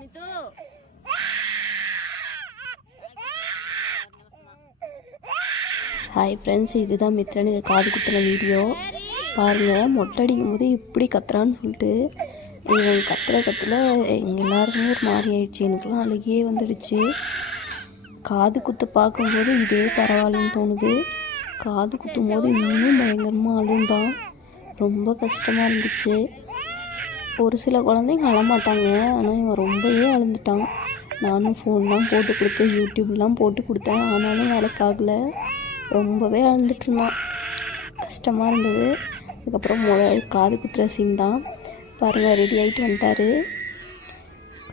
மிது. Hi friends இதுதான் மித்ரனுக்கு காது குத்துன video. பாருங்கள் மொட்டடிக்கும் போது இப்படி கத்துறான்னு சொல்லிட்டு எங்கள் கத்துற கத்துல எங்கள் எல்லாருமே ஒரு மாறி ஆயிடுச்சு. எனக்குலாம் அழுகியே வந்துடுச்சு. காது குத்து பார்க்கும்போது இதே பரவாயில்லன்னு தோணுது. காது குத்தும் போது இன்னும் பயங்கரமாக அழுந்தான். ரொம்ப கஷ்டமாக இருந்துச்சு. ஒரு சில குழந்தைங்க அழமாட்டாங்க. ஆனால் இவன் ரொம்பவே அழுந்துட்டான். நானும் ஃபோன்லாம் போட்டு கொடுத்தேன். யூடியூப்லாம் போட்டு கொடுத்தேன். ஆனாலும் வேலைக்கு ரொம்பவே அழுந்துட்டுருந்தான் கஷ்டமாக இருந்தது. அதுக்கப்புறம் முதல் காது குத்துற சீன் தான். பாருங்கள் ரெடி ஆகிட்டு வந்துட்டாரு.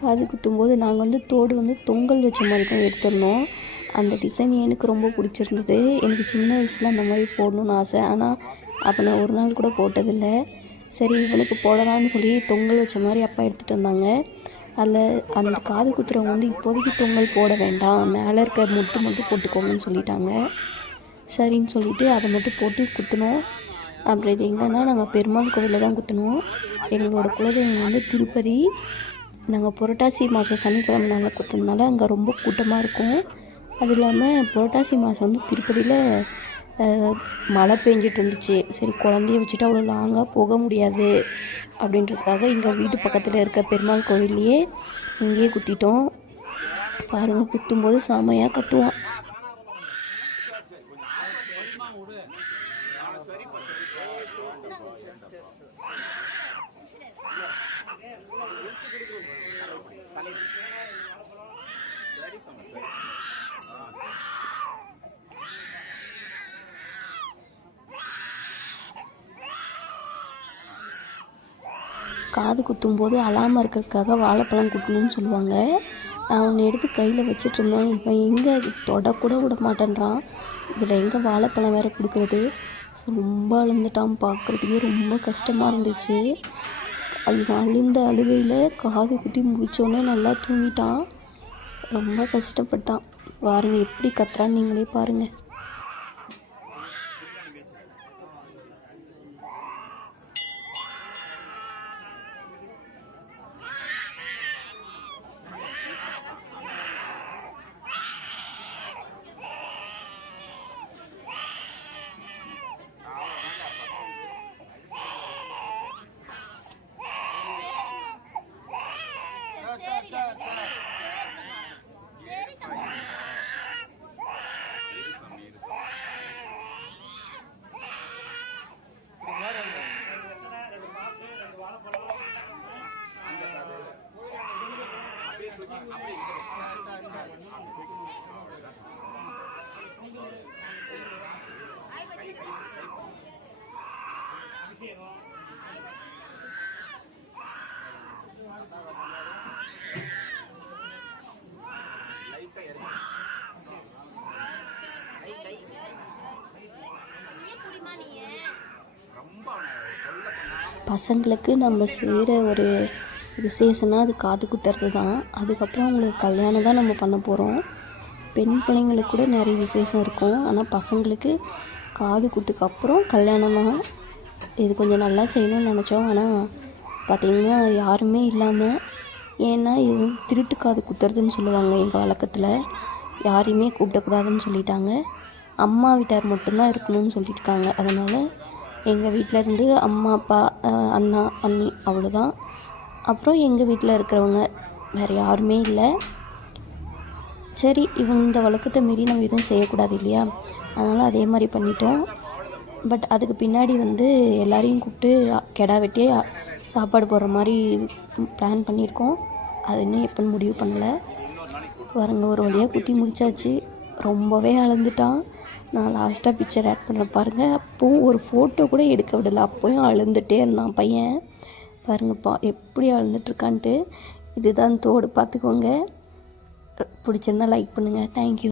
காது குத்தும்போது நாங்கள் வந்து தோடு வந்து தொங்கல் வச்ச மாதிரி தான் எடுத்துருந்தோம். அந்த டிசைன் எனக்கு ரொம்ப பிடிச்சிருந்தது. எனக்கு சின்ன வயசில் அந்த மாதிரி போடணும்னு ஆசை. ஆனால் அப்போ நான் ஒரு நாள் கூட போட்டதில்லை. சரி இவனுக்கு போடலான்னு சொல்லி தொங்கல் வச்ச மாதிரி அப்பா எடுத்துகிட்டு வந்தாங்க. அதில் அந்த காது குத்துறவங்க வந்து இப்போதைக்கு தொங்கல் போட வேண்டாம். மேலே இருக்க முட்டு மட்டும் போட்டுக்கோங்கன்னு சொல்லிட்டாங்க. சரின்னு சொல்லிட்டு அதை மட்டும் போட்டு குத்தினோம். அப்புறம் இது எங்கன்னா நாங்கள் பெருமாள் கோவிலில் தான் குத்தினோம். எங்களோட குலதெய்வம் வந்து திருப்பதி. நாங்கள் புரட்டாசி மாதம் சனிக்கிழமை நாளில் குத்துனதுனால அங்கே ரொம்ப கூட்டமாக இருக்கும். அது இல்லாமல் புரட்டாசி மாதம் வந்து திருப்பதியில் மழை பெஞ்சிட்டு இருந்துச்சு சரி குழந்தைய வச்சுட்டு அவ்வளோ லாங்காக போக முடியாது அப்படின்றதுக்காக எங்கள் வீட்டு பக்கத்தில் இருக்க பெருமாள் கோவில்லையே இங்கேயே குத்திட்டோம். பாருங்கள் குத்தும்போது செமையாக கத்துவான். காது குத்தும்போது அழாமல் இருக்கிறதுக்காக வாழைப்பழம் குட்டணும்னு சொல்லுவாங்க. நான் ஒன்று எடுத்து கையில் வச்சிட்டு இருந்தேன். இப்போ எங்கே? தொடக்கூட விட மாட்டேன்றான். இதில் எங்கே வாழைப்பழம் வேறு கொடுக்குறது? ரொம்ப அழுந்துட்டான் பார்க்குறதுக்கே ரொம்ப கஷ்டமாக இருந்துச்சு. அது அழுந்த அழுகையில் காது குத்தி முடித்தோடனே நல்லா தூங்கிட்டான். ரொம்ப கஷ்டப்பட்டான். பாருங்க எப்படி கத்துறான்னு நீங்களே பாருங்கள் பசங்களுக்கு நம்ம செய்கிற ஒரு விசேஷம்னா அது காது குத்துறது தான் அதுக்கப்புறம் அவங்களுக்கு கல்யாணம் தான் நம்ம பண்ண போகிறோம் பெண் பிள்ளைங்களுக்கு கூட நிறைய விசேஷம் இருக்கும். ஆனால் பசங்களுக்கு காது குத்துக்கு அப்புறம் கல்யாணம் தான். இது கொஞ்சம் நல்லா செய்யணும்னு நினச்சோம். ஆனால் பார்த்திங்கன்னா யாருமே இல்லாமல் ஏன்னா இது திருட்டு காது குத்துறதுன்னு சொல்லுவாங்க எங்கள் வழக்கத்தில். யாரையுமே கூப்பிடக்கூடாதுன்னு சொல்லிட்டாங்க. அம்மா வீட்டார் மட்டும்தான் இருக்கணும்னு சொல்லியிருக்காங்க. அதனால் எங்கள் வீட்டில் இருந்து அம்மா அப்பா அண்ணா அண்ணி அவ்வளோதான் அப்புறம் எங்கள் வீட்டில் இருக்கிறவங்க வேறு யாருமே இல்லை. சரி இவங்க இந்த வழக்கத்தை மீறி நம்ம எதுவும் செய்யக்கூடாது இல்லையா? அதனால் அதே மாதிரி பண்ணிட்டோம். பட் அதுக்கு பின்னாடி வந்து எல்லாரையும் கூப்பிட்டு கெடா வெட்டி சாப்பாடு போடுற மாதிரி பிளான் பண்ணியிருக்கோம். அது இன்னும் எப்போன்னு முடிவு பண்ணலை. வரங்க ஒரு வழியாக குத்தி முடிச்சாச்சு. ரொம்பவே அழுந்துட்டான். நான் லாஸ்ட்டாக பிக்சர் ஆட் பண்ணுறேன் பாருங்கள் அப்போவும் ஒரு ஃபோட்டோ கூட எடுக்க விடலை. அப்போயும் அழுந்துகிட்டே இருந்தான் பையன். பாருங்கப்பா எப்படி அழுந்துட்டுருக்கான்ட்டு இதுதான் தோடு பார்த்துக்கோங்க. பிடிச்சிருந்தா லைக் பண்ணுங்கள் தேங்க்யூ